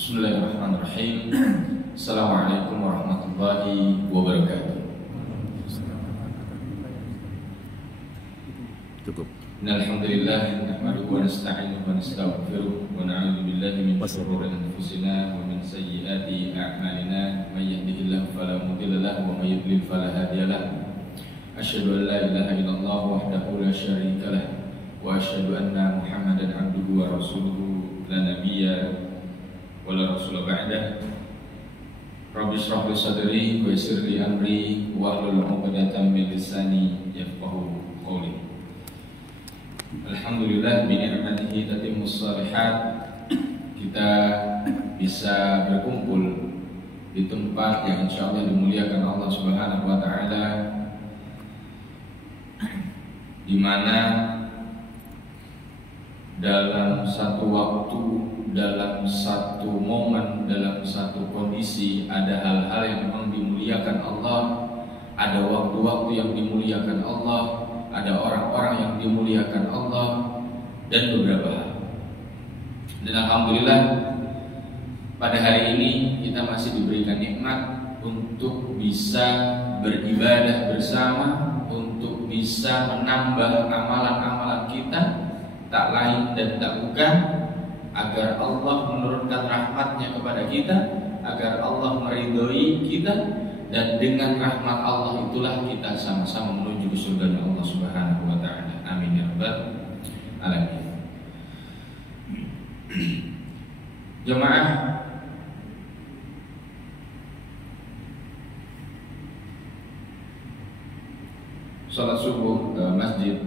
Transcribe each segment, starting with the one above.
Bismillahirrahmanirrahim. Assalamualaikum warahmatullahi wabarakatuh. Cukup. Innalhamdulillah nahmaduhu wa nasta'inuhu wa nastaghfiruh wa na'udzu billahi min shururi anfusina wa min sayyiati a'malina may yahdihillahu fala mudilla lahu wa may yudlil fala hadiya lahu. Asyhadu an la ilaha illallah wahdahu la syarika lah wa asyhadu anna Muhammadan abduhu wa rasuluhu la nabiyya wa la rasula ba'dah. Rabbi shrah li sadri wa yassir li amri wa hlul 'uqdatam min lisani yafqahu qawli. Alhamdulillah bi ni'matihi tatimmus shalihat. Kita bisa berkumpul di tempat yang insyaallah dimuliakan Allah Subhanahu wa taala, di mana dalam satu waktu, dalam satu momen, dalam satu kondisi ada hal-hal yang memang dimuliakan Allah, ada waktu-waktu yang dimuliakan Allah, ada orang-orang yang dimuliakan Allah, dan beberapa hal. Dan alhamdulillah pada hari ini kita masih diberikan nikmat untuk bisa beribadah bersama, untuk bisa menambah amalan-amalan kita, tak lain dan tak bukan agar Allah menurunkan rahmatnya kepada kita, agar Allah meridhoi kita, dan dengan rahmat Allah itulah kita sama-sama menuju ke surga Allah Subhanahu wa taala. Amin ya rabbal alamin. Jemaah salat subuh ke Masjid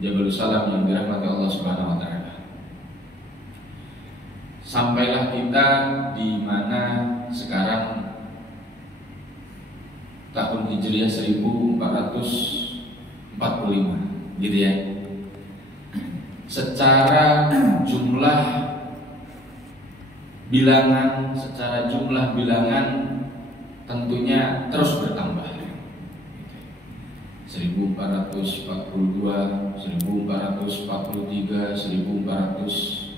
Jabal Salam yang dirahmati Allah Subhanahu wa taala. Sampailah kita di mana sekarang tahun Hijriah 1445, gitu ya. Secara jumlah bilangan, tentunya terus bertambah. 1442, 1443, 1444,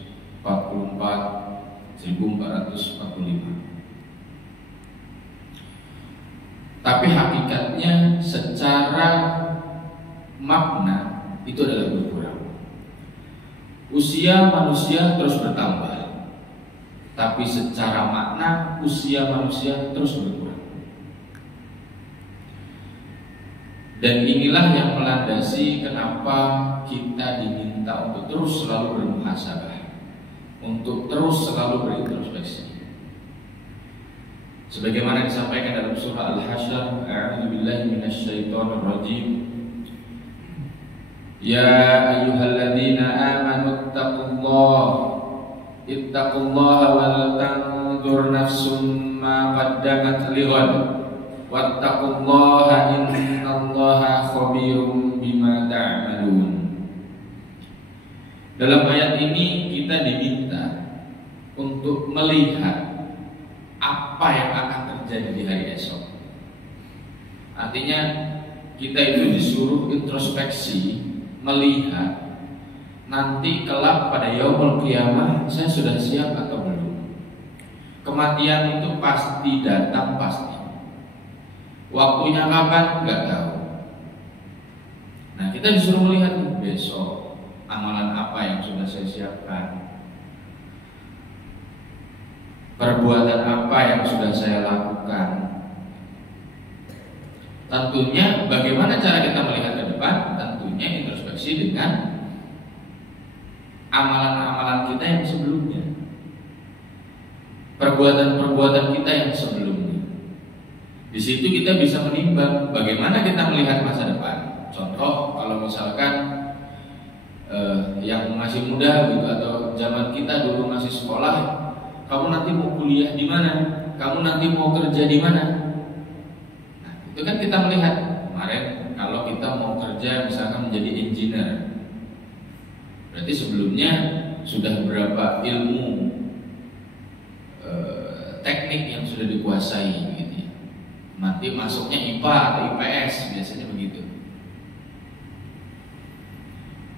1445. Tapi hakikatnya secara makna itu adalah berkurang. Usia manusia terus bertambah, tapi secara makna usia manusia terus berkurang. Dan inilah yang melandasi kenapa kita diminta untuk terus selalu bermuhasabah, untuk terus selalu berintrospeksi. Sebagaimana disampaikan dalam surah Al-Hasyr, a'udzu billahi minasyaitonir rajim. Ya ayyuhalladzina amanu ittaqullaha wal tanzur nafsum ma qaddamat lighad wattaqullaha innallaha khabirum bima ta'malun. Dalam ayat ini kita diminta untuk melihat apa yang akan terjadi di hari esok. Artinya kita itu disuruh introspeksi, melihat nanti kelak pada yaumul qiyamah saya sudah siap atau belum. Kematian itu pasti datang, pasti. Waktunya kapan? Nggak tahu. Nah, kita disuruh melihat besok amalan apa yang sudah saya siapkan, perbuatan apa yang sudah saya lakukan. Tentunya bagaimana cara kita melihat ke depan? Tentunya introspeksi dengan amalan-amalan kita yang sebelumnya, perbuatan-perbuatan kita yang sebelumnya. Di situ kita bisa menimbang bagaimana kita melihat masa depan. Contoh, kalau misalkan yang masih muda gitu, atau zaman kita dulu masih sekolah, kamu nanti mau kuliah di mana? Kamu nanti mau kerja di mana? Nah, itu kan kita melihat kemarin kalau kita mau kerja misalkan menjadi engineer, berarti sebelumnya sudah berapa ilmu teknik yang sudah dikuasai gitu ya. Nanti masuknya IPA atau IPS biasanya begitu.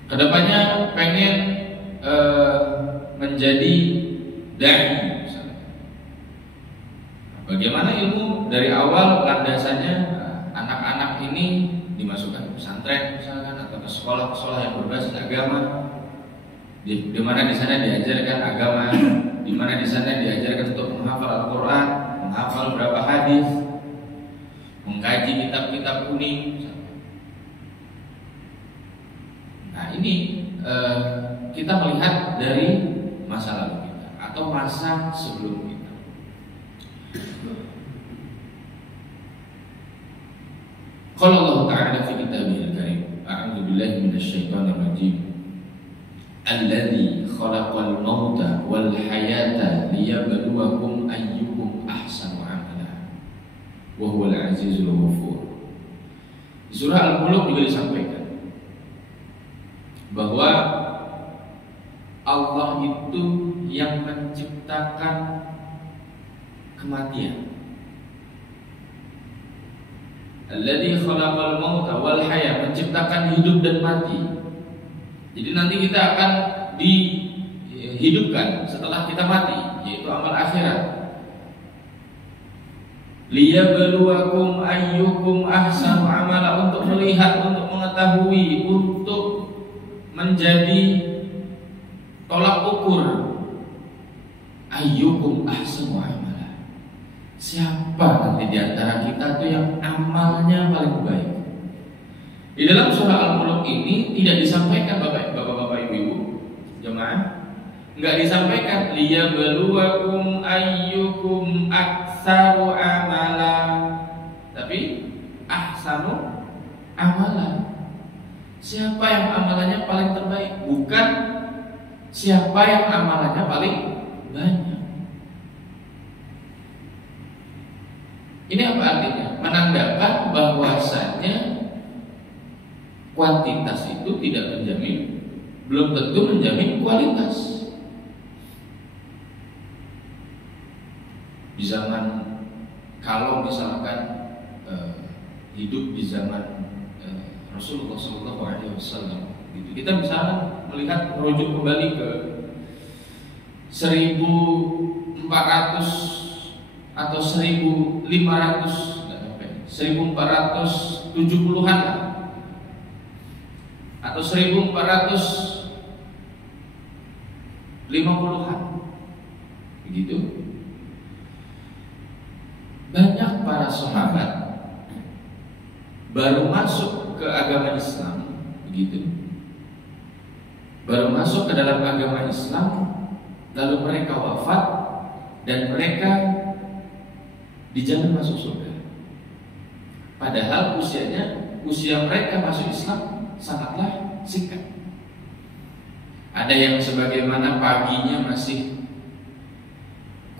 Kedepannya pengen menjadi dai, Bagaimana ilmu dari awal landasannya, anak-anak ini dimasukkan ke pesantren misalkan atau ke sekolah-sekolah yang berbasis agama, di mana di sana diajarkan agama, di mana di sana diajarkan untuk menghafal Al-Quran, menghafal beberapa hadis, mengkaji kitab-kitab kuning. Nah ini kita melihat dari masa lalu kita atau masa sebelum kita. Qala Allah Ta'ala fi kitabihil karim, a'udzu billahi minasyaitonir rajim. Alladzi khalaqal mauta wal hayata liyabluwakum ayyukum ahsanu amala wa huwal azizul ghafur. Di surah Al-Mulk juga disampaikan bahwa Allah itu yang menciptakan kematian. Alladzi khalaqal mauta wal haya, menciptakan hidup dan mati. Jadi nanti kita akan dihidupkan setelah kita mati, yaitu amal akhirat. Liyabluwakum ayyukum ahsanu amala, untuk melihat, untuk mengetahui, untuk menjadi tolak ukur ayyukum ahsanu amala. Siapa nanti di antara kita tuh yang amalnya paling baik? Di dalam surah Al-Mulk ini tidak disampaikan bapak-bapak, ibu-ibu, jemaah, enggak disampaikan liyabluwakum ayyukum aktsaru amala, tapi ahsanu amala. Siapa yang amalannya paling terbaik, bukan siapa yang amalannya paling banyak. Ini apa artinya? Menandakan bahwasanya kuantitas itu tidak menjamin, belum tentu menjamin kualitas. Di zaman, kalau misalkan hidup di zaman Rasulullah SAW, gitu, kita bisa melihat, merujuk kembali ke 1400 atau 1470-an lah, atau 1450-an, begitu. Banyak para sahabat baru masuk ke agama Islam, begitu, baru masuk ke dalam agama Islam, lalu mereka wafat dan mereka dijamin masuk surga. Padahal usia mereka masuk Islam sangatlah singkat. Ada yang sebagaimana paginya masih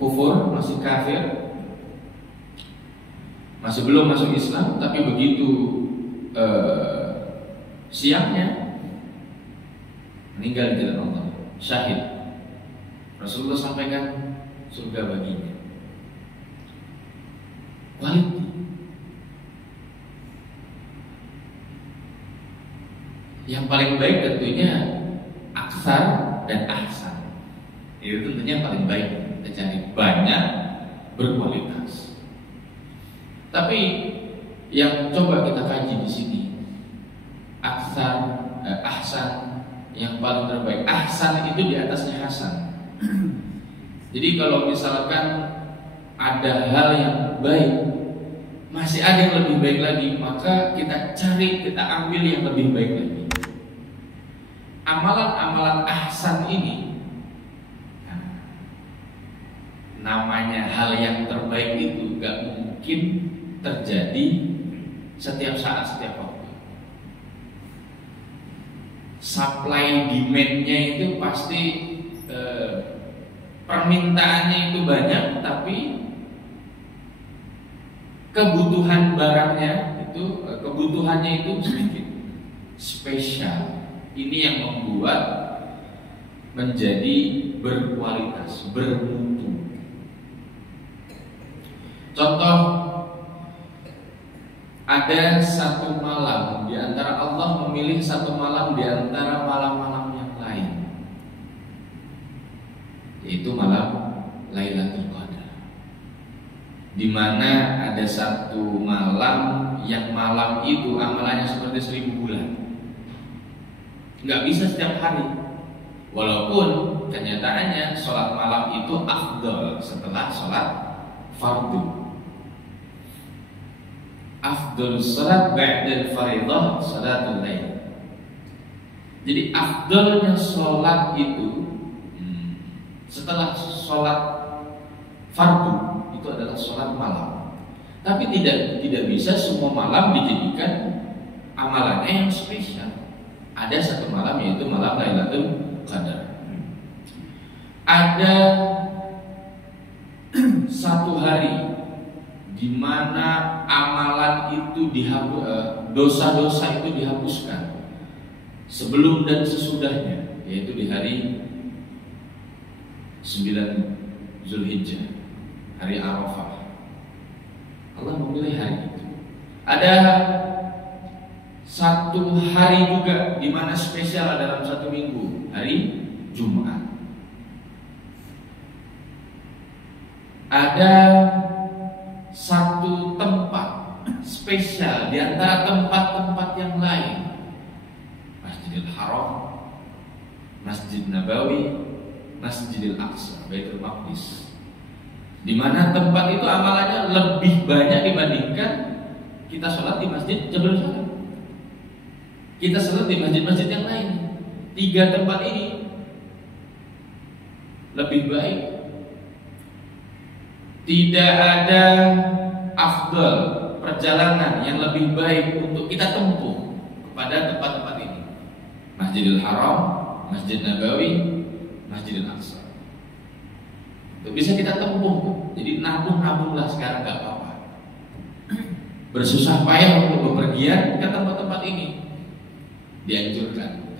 kufur, masih kafir, masih belum masuk Islam, tapi begitu siangnya meninggal di jalan Allah, syahid. Rasulullah sampaikan surga baginya. Quality. Yang paling baik tentunya aksar dan ahsan. Itu tentunya paling baik. Kita cari banyak, berkualitas. Tapi yang coba kita kaji di sini, aksar, ahsan, yang paling terbaik. Ahsan itu di atasnya hasan. Jadi kalau misalkan ada hal yang baik, masih ada yang lebih baik lagi, maka kita cari, kita ambil yang lebih baik lagi. Amalan-amalan ahsan ini, namanya hal yang terbaik itu gak mungkin terjadi setiap saat, setiap waktu. Supply demand-nya itu pasti permintaannya itu banyak, tapi kebutuhan barangnya itu, kebutuhannya itu sedikit, spesial. Ini yang membuat menjadi berkualitas, bermutu. Contoh, ada satu malam di antara Allah memilih satu malam di antara malam-malam yang lain, yaitu malam Lailatul Qadar. di mana ada satu malam yang malam itu amalannya seperti 1000 bulan. Nggak bisa setiap hari. Walaupun kenyataannya sholat malam itu afdol setelah sholat fardu. Afdol sholat ba'dal faridah sholatul lail. Jadi afdolnya sholat itu setelah sholat fardu itu adalah sholat malam. Tapi tidak bisa semua malam dijadikan amalannya yang spesial. Ada satu malam yaitu malam Lailatul Qadar. Ada satu hari di mana amalan itu dosa-dosa itu dihapuskan sebelum dan sesudahnya, yaitu di hari 9 Zulhijjah, hari Arafah. Allah memilih hari itu. Ada satu hari juga di mana spesial dalam satu minggu, hari Jumat. Ada satu tempat spesial di antara tempat-tempat yang lain, Masjidil Haram, Masjid Nabawi, Masjidil Aqsa, Baitul Maqdis, di mana tempat itu amalannya lebih banyak dibandingkan kita sholat di Masjid Jabal Salam, kita sholat di masjid-masjid yang lain. 3 tempat ini lebih baik. Tidak ada afdal perjalanan yang lebih baik untuk kita tempuh kepada tempat-tempat ini. Masjidil Haram, Masjid Nabawi, Masjidil Aqsa. Itu bisa kita tempuh. Jadi nabung-nabunglah sekarang, gak apa-apa. Bersusah payah untuk bepergian ke tempat-tempat ini dianjurkan.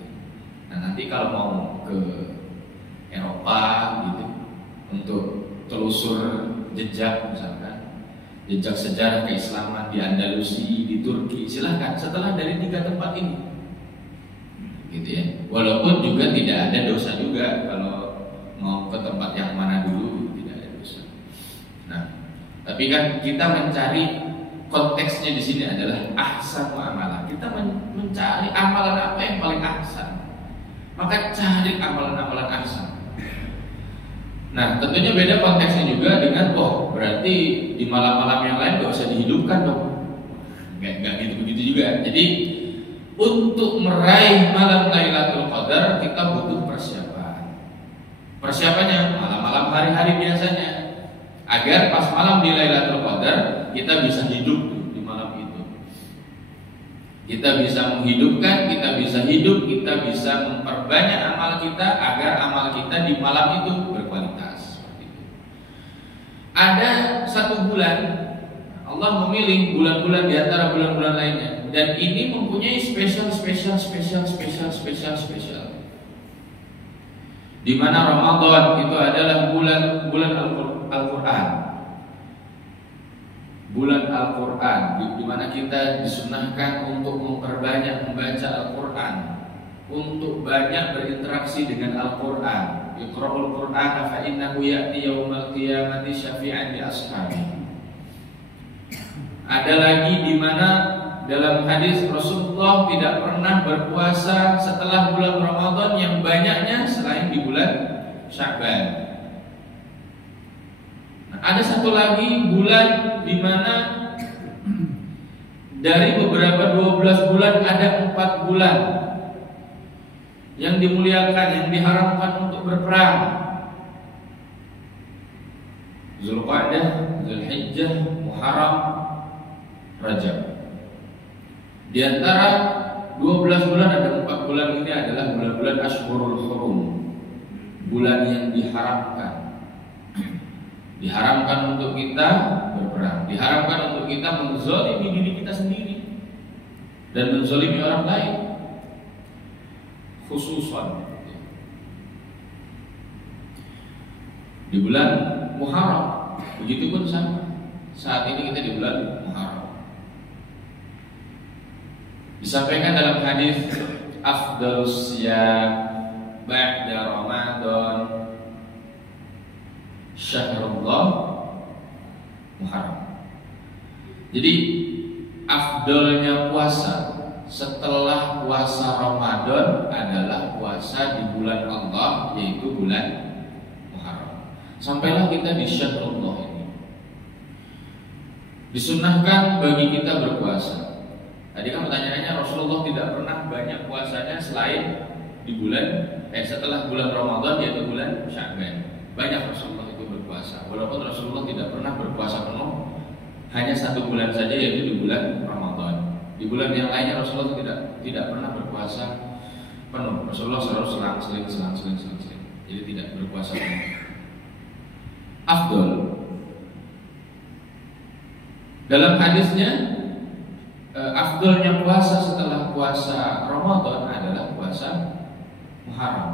Nah, nanti kalau mau ke Eropa gitu untuk telusur jejak, misalkan jejak sejarah keislaman di Andalusi, di Turki, silahkan setelah dari 3 tempat ini, gitu ya. Walaupun juga tidak ada dosa juga kalau mau ke tempat yang mana dulu, tidak ada dosa. Nah, tapi kan kita mencari konteksnya di sini adalah ahsan muamalah. Kita mencari amalan apa yang paling ahsan, maka cari amalan-amalan ahsan. Nah, tentunya beda konteksnya juga dengan berarti di malam-malam yang lain gak usah dihidupkan dong. Gak gitu-begitu juga. Jadi untuk meraih malam Lailatul Qadar kita butuh persiapan. Persiapannya malam-malam hari-hari biasanya, agar pas malam di Lailatul Qadar kita bisa hidup di malam itu. Kita bisa menghidupkan, kita bisa hidup, kita bisa memperbanyak amal kita agar amal kita di malam itu berkualitas. Seperti itu. Ada satu bulan Allah memilih bulan-bulan di antara bulan-bulan lainnya, dan ini mempunyai spesial, di mana Ramadan itu adalah bulan Al-Quran. Bulan Al-Quran di mana kita disunahkan untuk memperbanyak membaca Al-Quran, untuk banyak berinteraksi dengan Al-Quran. Iqra'ul Qur'ana fa innahu ya'ti yaumal qiyamati syafi'an li ashabi. Ada lagi di mana dalam hadis Rasulullah tidak pernah berpuasa setelah bulan Ramadan yang banyaknya selain di bulan Sya'ban. Nah, ada satu lagi bulan di mana dari beberapa 12 bulan ada 4 bulan yang dimuliakan, yang diharamkan untuk berperang. Zulqa'dah, Zulhijjah, Muharram, Rajab. Di antara 12 bulan ada 4 bulan ini adalah bulan-bulan Ashhurul Hurum, bulan yang diharamkan. Diharamkan untuk kita berperang, diharamkan untuk kita menzalimi diri kita sendiri dan menzalimi orang lain, khususan di bulan Muharram. Begitupun sama, saat ini kita di bulan Muharram. Disampaikan dalam hadis afdalus siyam ba'da Ramadan syahrullah Muharram. Jadi afdolnya puasa setelah puasa Ramadan adalah puasa di bulan Allah, yaitu bulan Muharram. Sampailah kita di Syahrullah ini. Disunnahkan bagi kita berpuasa. Tadi kan pertanyaannya, Rasulullah tidak pernah banyak puasanya selain di setelah bulan Ramadan, yaitu bulan Sya'ban. Banyak Rasulullah itu berpuasa. Walaupun Rasulullah tidak pernah berpuasa penuh, hanya 1 bulan saja, yaitu di bulan Ramadan. Di bulan yang lainnya Rasulullah tidak pernah berpuasa penuh. Rasulullah selalu selang-seling. Jadi tidak berpuasa penuh. Afdol. Dalam hadisnya, afdolnya puasa setelah puasa Ramadan adalah puasa Muharram.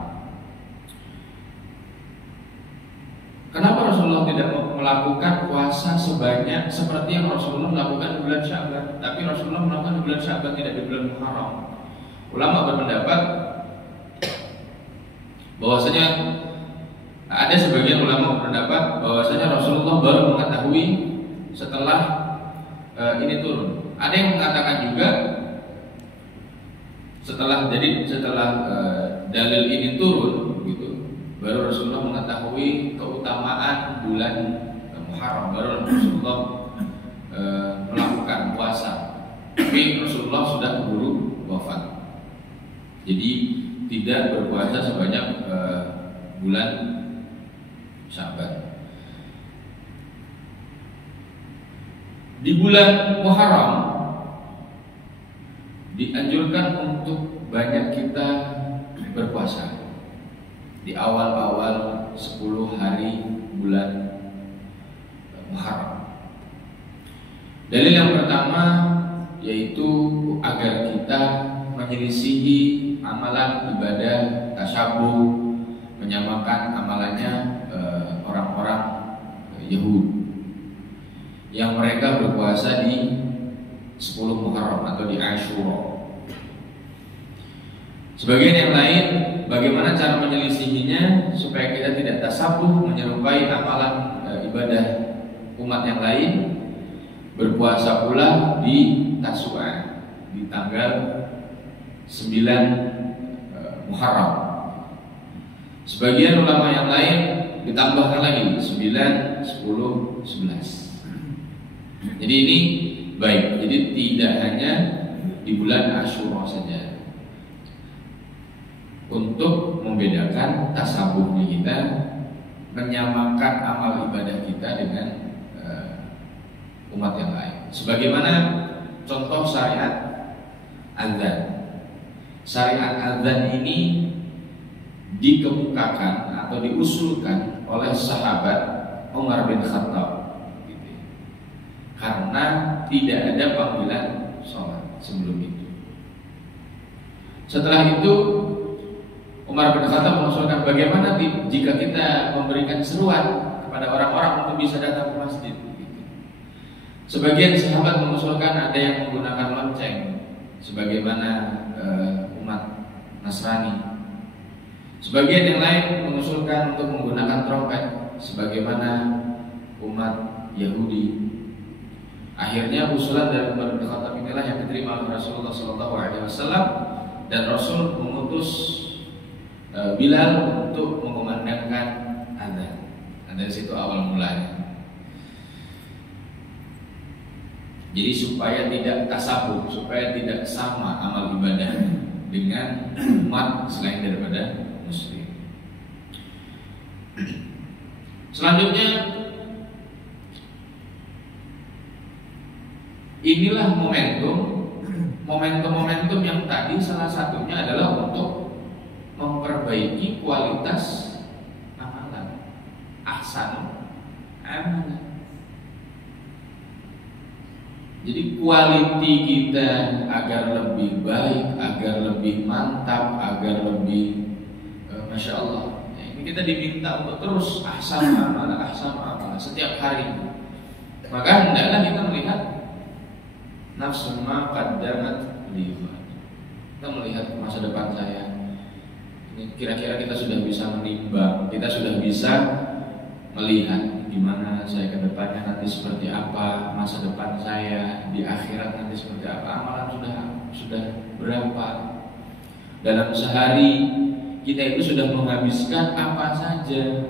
Kenapa Rasulullah tidak melakukan puasa sebanyak seperti yang Rasulullah lakukan di bulan Sya'ban, tapi Rasulullah melakukan di bulan Sya'ban, tidak di bulan Muharram? Ulama berpendapat bahwasanya ada sebagian ulama berpendapat bahwasanya Rasulullah baru mengetahui setelah ini turun. Ada yang mengatakan juga setelah dalil ini turun, gitu, baru Rasulullah mengetahui keutamaan bulan Muharram, baru Rasulullah melakukan puasa. Tapi Rasulullah sudah keburu wafat, jadi tidak berpuasa sebanyak bulan Sya'ban. Di bulan Muharram dianjurkan untuk banyak kita berpuasa di awal-awal 10 hari bulan Muharram. Dalil yang pertama yaitu agar kita menyelisihi amalan ibadah tasyabuh, menyamakan amalannya orang-orang Yahudi yang mereka berpuasa di 10 Muharram atau di Asyura. Sebagian yang lain, bagaimana cara menyelisihinya supaya kita tidak tasabuh menyerupai amalan ibadah umat yang lain? Berpuasa pula di Tasu'a, di tanggal 9 Muharram. Sebagian ulama yang lain ditambahkan lagi 9, 10, 11. Jadi ini baik, jadi tidak hanya di bulan Asyura saja, untuk membedakan tasabuhnya kita, menyamakan amal ibadah kita dengan umat yang lain. Sebagaimana contoh syariat azan. Syariat azan ini dikemukakan atau diusulkan oleh sahabat Umar bin Khattab, karena tidak ada panggilan sholat sebelum itu. Setelah itu Umar bin Khattab mengusulkan bagaimana jika kita memberikan seruan kepada orang-orang untuk bisa datang ke masjid. Sebagian sahabat mengusulkan ada yang menggunakan lonceng, sebagaimana umat Nasrani. Sebagian yang lain mengusulkan untuk menggunakan trompet, sebagaimana umat Yahudi. Akhirnya usulan dari Umar bin Khattab inilah yang diterima oleh Rasulullah SAW, dan Rasul mengutus Bilal untuk mengumandangkan adzan. Dan dari situ awal mulanya. Jadi supaya tidak tasabuh, supaya tidak sama amal ibadah dengan umat selain daripada muslim. Selanjutnya, inilah momentum yang tadi salah satunya adalah untuk memperbaiki kualitas amalan, ahsan amalan. Jadi quality kita agar lebih baik, agar lebih mantap, agar lebih Masya Allah. Ini kita diminta untuk terus ahsan amalan setiap hari. Maka hendaklah kita melihat nafsu ma qaddamat li. Kita melihat masa depan saya. Ini kira-kira kita sudah bisa menimbang, kita sudah bisa melihat gimana saya ke depannya nanti seperti apa, masa depan saya di akhirat nanti seperti apa. Amalan sudah berapa? Dalam sehari kita itu sudah menghabiskan apa saja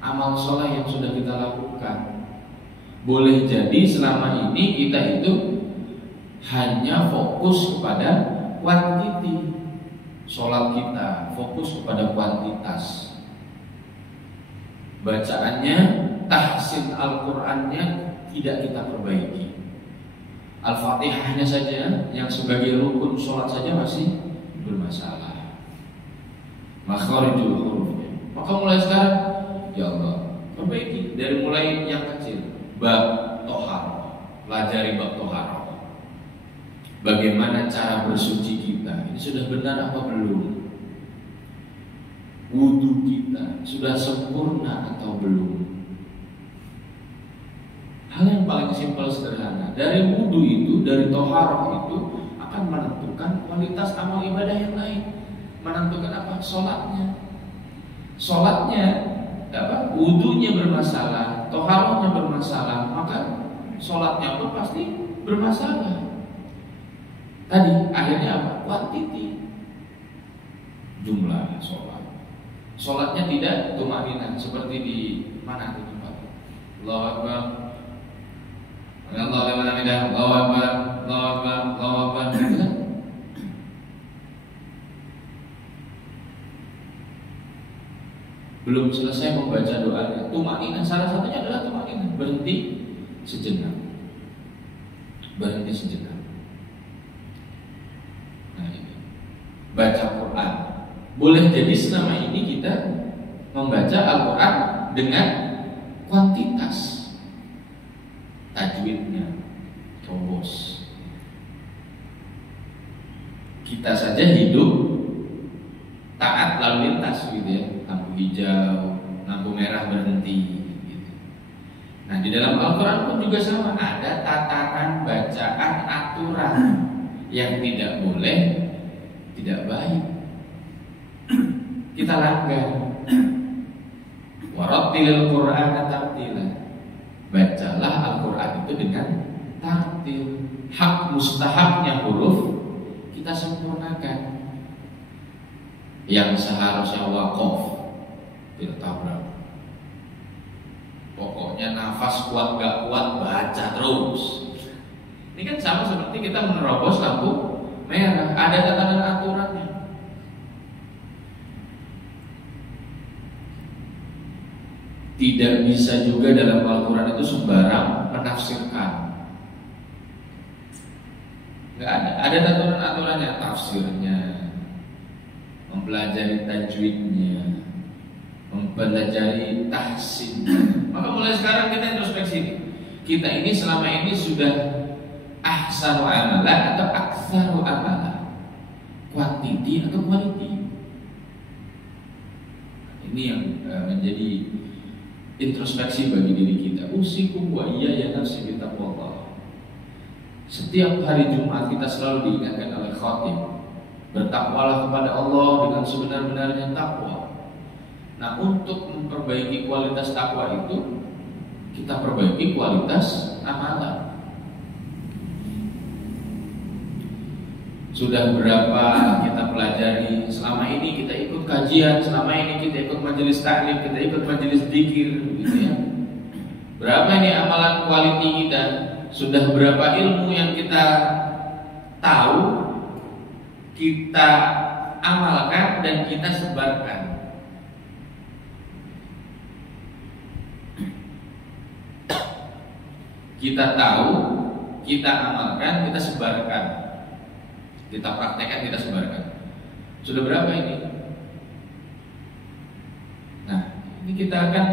amal soleh yang sudah kita lakukan. Boleh jadi selama ini kita itu hanya fokus kepada kuantiti. Sholat kita fokus kepada kuantitas, bacaannya, tahsin Al-Qur'annya tidak kita perbaiki. Al-Fatihahnya saja yang sebagai rukun sholat saja masih bermasalah, makharijul hurufnya. Maka mulai sekarang, ya Allah, perbaiki dari mulai yang kecil. Bab tohar, pelajari bab tohar. Bagaimana cara bersuci kita? Ini sudah benar apa belum? Wudu kita sudah sempurna atau belum? Hal yang paling simpel sederhana. Dari wudu itu, dari tohar itu akan menentukan kualitas amal ibadah yang lain. Menentukan apa? Sholatnya. Sholatnya apa? Wudunya bermasalah, toharnya bermasalah, maka sholatnya pun pasti bermasalah. Tadi akhirnya apa? Kuantiti, jumlah sholat. Sholatnya tidak tumaninah seperti di mana itu tempat? Allahu Akbar, Allahu Akbar, Allahu Akbar, Allahu Akbar, Allahu Akbar. Belum selesai membaca doanya, tumaninah. Salah satunya adalah tumaninah, berhenti sejenak, berhenti sejenak. Baca Quran. Boleh jadi selama ini kita membaca Al-Quran dengan kuantitas, tajwidnya terobos. Kita saja hidup taat lalu lintas gitu ya, lampu hijau, lampu merah berhenti gitu. Nah di dalam Al-Quran pun juga sama, ada tatanan bacaan aturan yang tidak boleh, tidak baik kita langgar. Warattilil Qur'ana tartila. Bacalah Al-Qur'an itu dengan tartil. Hak mustahabnya huruf kita sempurnakan. Yang seharusnya waqaf kita tabrak. Pokoknya nafas kuat gak kuat baca terus. Ini kan sama seperti kita menerobos lampu merah, ada tatanan aturannya. Tidak bisa juga dalam Al-Quran itu sembarang menafsirkan. Nggak ada aturan-aturannya, tafsirnya, mempelajari tajwidnya, mempelajari tahsinnya. Maka mulai sekarang kita introspeksi. Kita ini selama ini sudah ahsanu amalan atau aktsaru amalan, quantity atau quality. Ini yang menjadi introspeksi bagi diri kita. Usikum wa iyaya nafsi bitaqwallah. Setiap hari Jumat kita selalu diingatkan oleh khatib, bertakwalah kepada Allah dengan sebenar-benarnya takwa. Nah, untuk memperbaiki kualitas takwa itu, kita perbaiki kualitas amalan. Sudah berapa kita pelajari selama ini, kita ikut kajian, selama ini kita ikut majelis taklim, kita ikut majelis dzikir, gitu ya. Berapa ini amalan quality kita? Sudah berapa ilmu yang kita tahu, kita amalkan dan kita sebarkan? Kita tahu, kita amalkan, kita sebarkan. Kita praktekkan, kita sebarkan. Sudah berapa ini? Nah, ini kita akan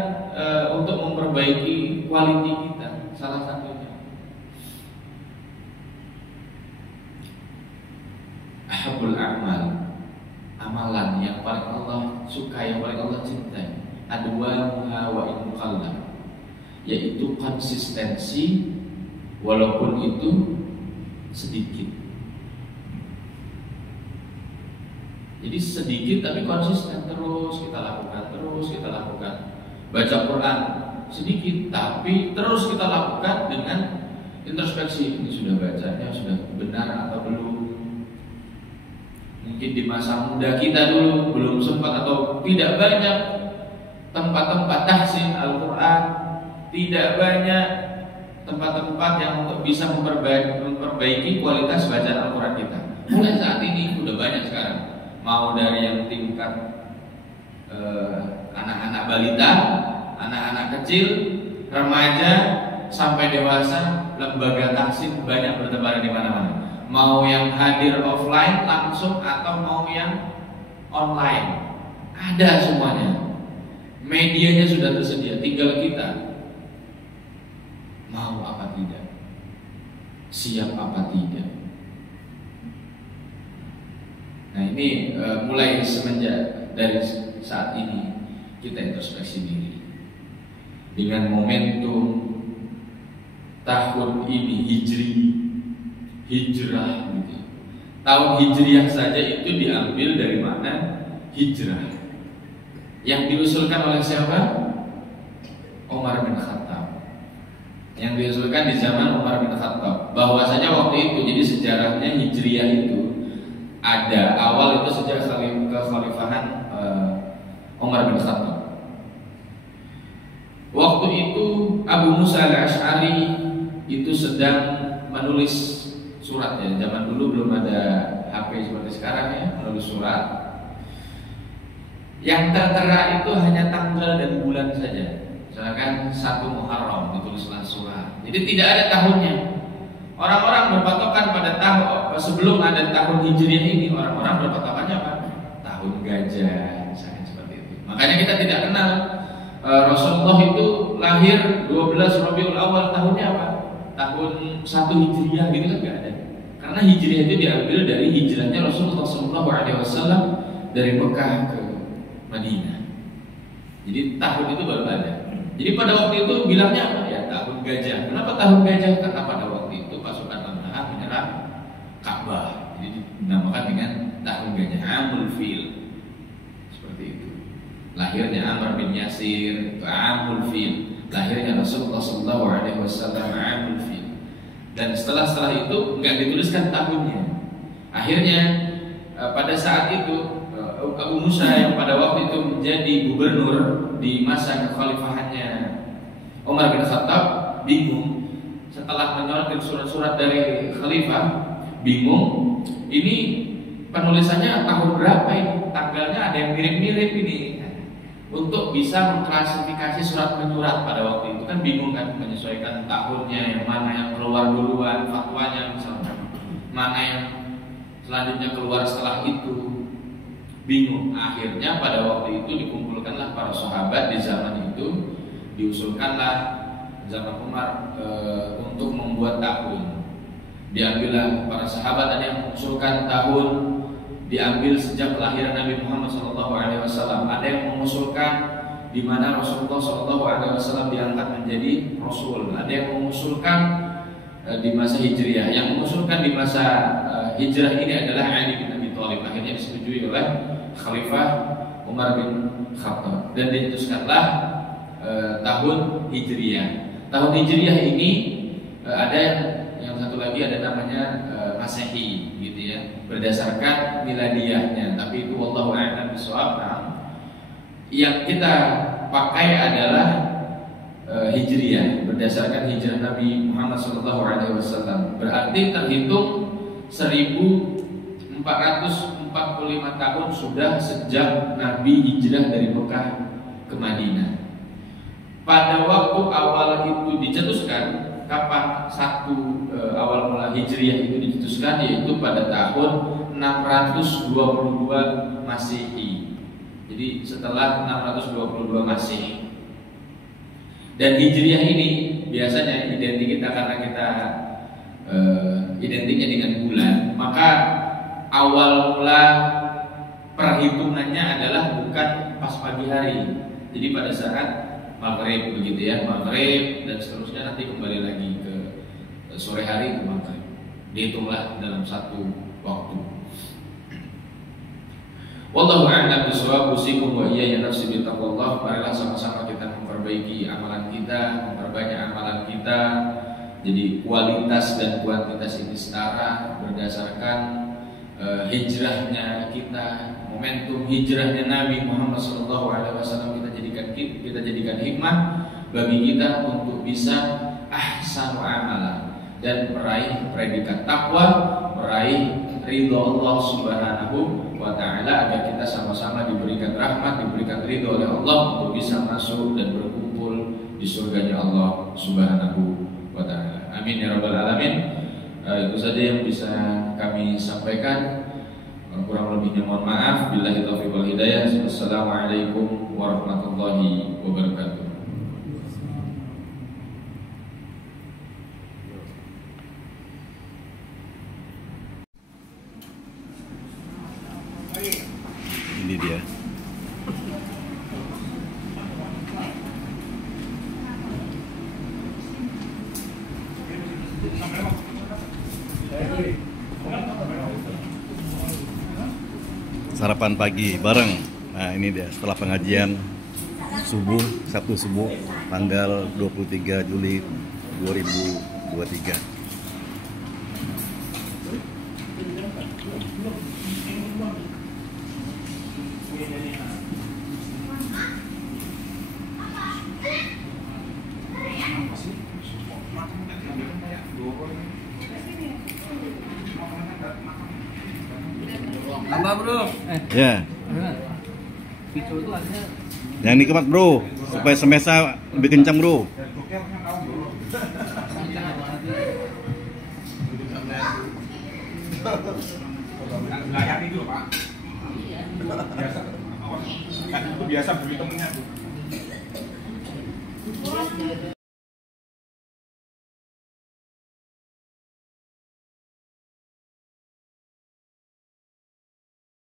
untuk memperbaiki quality kita, salah satunya. Ahabul amal, amalan yang paling Allah suka, yang paling Allah cintai, adwamuha wa in qalla, yaitu konsistensi walaupun itu sedikit. Jadi sedikit tapi konsisten, terus kita lakukan, terus kita lakukan. Baca Quran sedikit, tapi terus kita lakukan dengan introspeksi. Ini sudah bacanya sudah benar atau belum? Mungkin di masa muda kita dulu belum sempat atau tidak banyak tempat-tempat tahsin Al-Quran, tidak banyak tempat-tempat yang bisa memperbaiki kualitas bacaan Al-Quran kita. Mulai saat ini udah banyak sekarang. Mau dari yang tingkat anak-anak balita, anak-anak kecil, remaja, sampai dewasa, lembaga tahsin banyak bertebaran di mana-mana. Mau yang hadir offline langsung atau mau yang online, ada semuanya. Medianya sudah tersedia, tinggal kita mau apa tidak, siap apa tidak. Nah ini mulai semenjak dari saat ini kita introspeksi diri dengan momentum tahun ini hijrah gitu. Tahun hijriah saja itu diambil dari mana? Hijrah yang diusulkan oleh siapa? Umar bin Khattab. Yang diusulkan di zaman Umar bin Khattab. Bahwasanya waktu itu, jadi sejarahnya hijriah itu ada awal itu sejak kekhalifahan Umar bin Khattab. Waktu itu Abu Musa al-Asy'ari itu sedang menulis surat ya. Zaman dulu belum ada HP seperti sekarang ya, menulis surat. Yang tertera itu hanya tanggal dan bulan saja. Misalkan 1 Muharram ditulislah surat. Jadi tidak ada tahunnya. Orang-orang berpatokan pada tahun sebelum ada tahun Hijriah ini, orang-orang berpatokannya apa? Tahun gajah, misalnya seperti itu. Makanya kita tidak kenal Rasulullah itu lahir 12 Rabiul Awal, tahunnya apa? Tahun 1 Hijriah gitu kan nggak ada. Karena Hijriah itu diambil dari hijrahnya Rasulullah SAW dari Mekah ke Madinah. Jadi tahun itu baru ada. Jadi pada waktu itu bilangnya apa? Ya tahun gajah. Kenapa tahun gajah? Karena pada waktu itu pasukan Abraha menyerang Ka'bah. Jadi dinamakan dengan tahun gajah, Amul Fil. Seperti itu. Lahirnya Amr bin Yasir, Amul Fil. Lahirnya Rasulullah SAW, Amul Fil. Dan setelah itu nggak dituliskan tahunnya. Akhirnya pada saat itu Abu Musa yang pada waktu itu menjadi gubernur di masa kekhalifahannya Umar bin Khattab bingung setelah menyortir surat-surat dari khalifah, bingung ini penulisannya tahun berapa ini, tanggalnya ada yang mirip-mirip ini. Untuk bisa mengklasifikasi surat menyurat pada waktu itu kan bingung kan, menyesuaikan tahunnya yang mana yang keluar duluan fatwanya misalnya, mana yang selanjutnya keluar setelah itu. Bingung. Akhirnya pada waktu itu dikumpulkanlah para sahabat di zaman itu, diusulkanlah zaman Umar untuk membuat tahun. Diambillah para sahabat, ada yang mengusulkan tahun diambil sejak kelahiran Nabi Muhammad SAW. Ada yang mengusulkan di mana Rasulullah SAW diangkat menjadi Rasul. Ada yang mengusulkan di masa Hijriah. Yang mengusulkan di masa Hijrah ini adalah Ali bin Abi Thalib. Akhirnya disetujui oleh Khalifah Umar bin Khattab dan diputuskanlah tahun Hijriah. Tahun Hijriah ini ada yang satu lagi ada namanya Masehi gitu ya, berdasarkan miladiyahnya. Tapi itu wallahu a'lam bishawab. Yang kita pakai adalah Hijriah berdasarkan hijrah Nabi Muhammad SAW. Berarti terhitung 1445 tahun sudah sejak Nabi hijrah dari Mekah ke Madinah. Pada waktu awal itu dicetuskan, kapan awal mula Hijriah itu dicetuskan, yaitu pada tahun 622 Masehi. Jadi setelah 622 Masehi. Dan Hijriah ini biasanya identik kita karena kita identiknya dengan bulan, maka awal mula perhitungannya adalah bukan pas pagi hari. Jadi pada saat maghrib begitu ya, maghrib dan seterusnya nanti kembali lagi ke sore hari ke maghrib. Dihitunglah dalam satu waktu. Wallahu a'lam bishawab. Usikum wa iyaya nafsi bi taqwallah. Marilah sama-sama kita memperbaiki amalan kita kita, memperbanyak amalan kita. Jadi kualitas dan kuantitas ini setara berdasarkan hijrahnya kita, momentum hijrahnya Nabi Muhammad SAW kita jadikan hikmah bagi kita untuk bisa ahsanu amala dan meraih predikat takwa, meraih ridho Allah Subhanahu wa Ta'ala, agar kita sama-sama diberikan rahmat, diberikan ridho oleh Allah untuk bisa masuk dan berkumpul di surganya Allah Subhanahu wa Ta'ala. Amin ya rabbal alamin. Itu saja yang bisa kami sampaikan. Kurang lebihnya mohon maaf. Billahi taufiq wal hidayah. Wassalamualaikum warahmatullahi wabarakatuh. Ini dia. Sarapan pagi bareng. Nah, ini dia setelah pengajian subuh, Sabtu subuh tanggal 23 Juli 2023. Tambah bro. Ya. Picu itu artinya Yang nikmat bro, supaya semesa lebih kencang bro. Layak itu Pak. Biasa. Itu biasa beli temennya tuh.